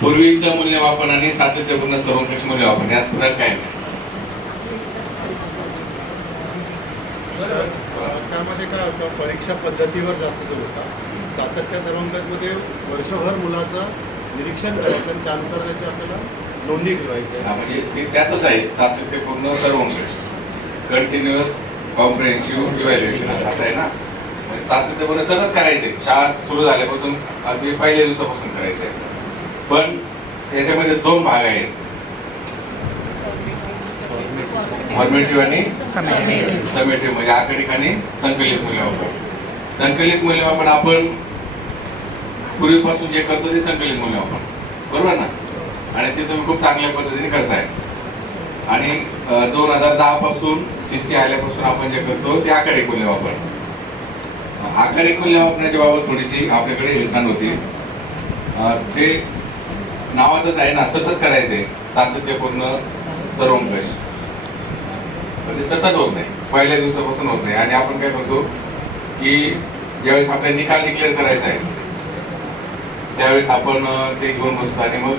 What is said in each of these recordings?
पूर्वीचं मूल्यमापन आणि सातत्यपूर्ण सर्वंकष मूल्यमापन यात फरक काय? त्यामध्ये काय होतं, परीक्षा पद्धतीवर जास्त जोर होता. सातत्य सर्वंकषमध्ये वर्षभर मुलाचं निरीक्षण करायचं आणि त्यानुसार त्याची आपल्याला नोंदी ठेवायच्या. म्हणजे ते त्यातच आहे सातत्यपूर्ण सर्वंकष, कंटिन्युअस कॉम्प्रिहेन्सिव्ह इव्हॅल्युएशन असं आहे ना. म्हणजे सातत्यपूर्ण सतत करायचे, शाळा सुरू झाल्यापासून अगदी पहिल्या दिवसापासून करायचे. पण त्याच्यामध्ये दोन भाग आहेत, फॉर्मेटिव्ह आणि समेटिव्ह. म्हणजे आकडिक आणि संकलित मूल्यमापन. संकलित मूल्यमापन आपण पूर्वीपासून जे करतो ते संकलित मूल्यमापन, बरोबर ना. आणि ते तुम्ही खूप चांगल्या पद्धतीने करताय. आणि 2010 पासून CC आल्यापासून आपण जे करतो ते आकडिक मूल्यमापन. आकडिक मूल्यमापनाच्या बाबत थोडीशी आपल्याकडे हेळसांड होती. ते नावातच आहे ना, सतत करायचंय सातत्यपूर्ण सर्वंकष. ते सतत होत नाही, पहिल्या दिवसापासून होत नाही. आणि आपण काय करतो की ज्यावेळेस आपल्याला निकाल डिक्लेअर करायचा आहे त्यावेळेस आपण ते घेऊन बसतो आणि मग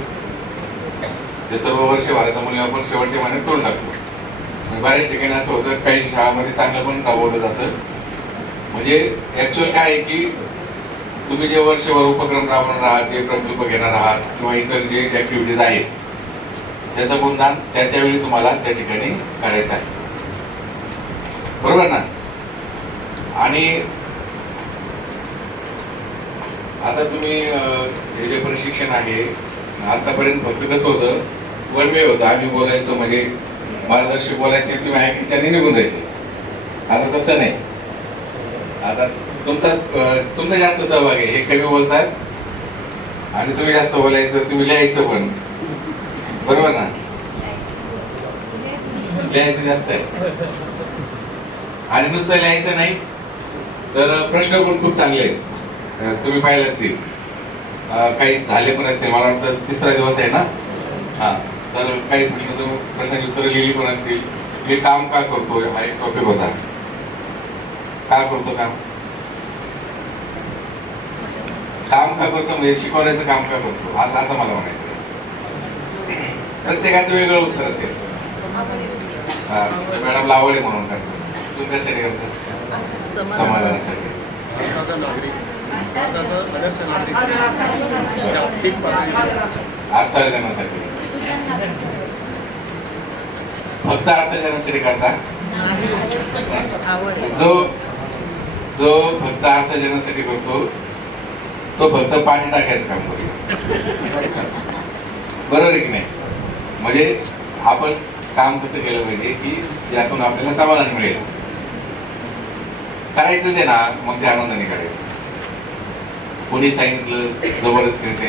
ते सर्व वर्षभराचं मूल्यमापन शेवटच्या महिन्यात करून टाकतो. बऱ्याच ठिकाणी असं होतं, काही शाळांमध्ये चांगलं पण राबवलं जातं. म्हणजे ऍक्च्युअल काय आहे की तुम्ही जे वर्षभर उपक्रम राबवणार आहात, जे प्रकल्प घेणार आहात किंवा इतर जे ऍक्टिव्हिटीज आहेत त्याचं गुणगान त्यावेळी तुम्हाला त्या ठिकाणी करायचं आहे, बरोबर ना. आणि आता तुम्ही हे जे प्रशिक्षण आहे, आतापर्यंत फक्त कसं होतं, वन वे होतं. आम्ही बोलायचो म्हणजे मार्गदर्शक बोलायचे, तुम्ही ऐकायचे निघून जायचे. आता तसं नाही. आता तुमचा जास्त सहभाग आहे. हे कमी बोलतात आणि तुम्ही जास्त बोलायचं, तुम्ही लिहायचं पण, बरोबर ना. लिहायचं जास्त आहे. आणि नुसतं लिहायचं नाही तर प्रश्न पण खूप चांगले आहेत. तुम्ही पाहिले असतील, काही झाले पण असतील. मला वाटतं 3रा दिवस आहे ना. तर काही प्रश्नाची उत्तरं लिहिली पण असतील. मी काम का करतो हा एक टॉपिक होता. का करतो काम का करतो म्हणजे शिकवण्याचं काम का करतो, असं मला म्हणायचं. प्रत्येकाचं वेगळं उत्तर असेल. मॅडमला आवड आहे म्हणून करतो. तुम्ही कशाने करता? समाधानासाठी. भारताचा नागरिक, भारताचा आदर्श नागरिक जागतिक पातळीवर अर्थार्जनासाठी. फक्त अर्थार्जनासाठी करता? जो फक्त अर्थार्जनासाठी करतो तो फक्त पाणी टाकायचं काम करतो, बरोबर आहे की नाही. म्हणजे आपण काम कसं केलं पाहिजे की यातून आपल्याला समाधान मिळेल. करायचंच आहे ना, मग ते आनंदाने करायचं. कोणी सांगितलं जबरदस्तीने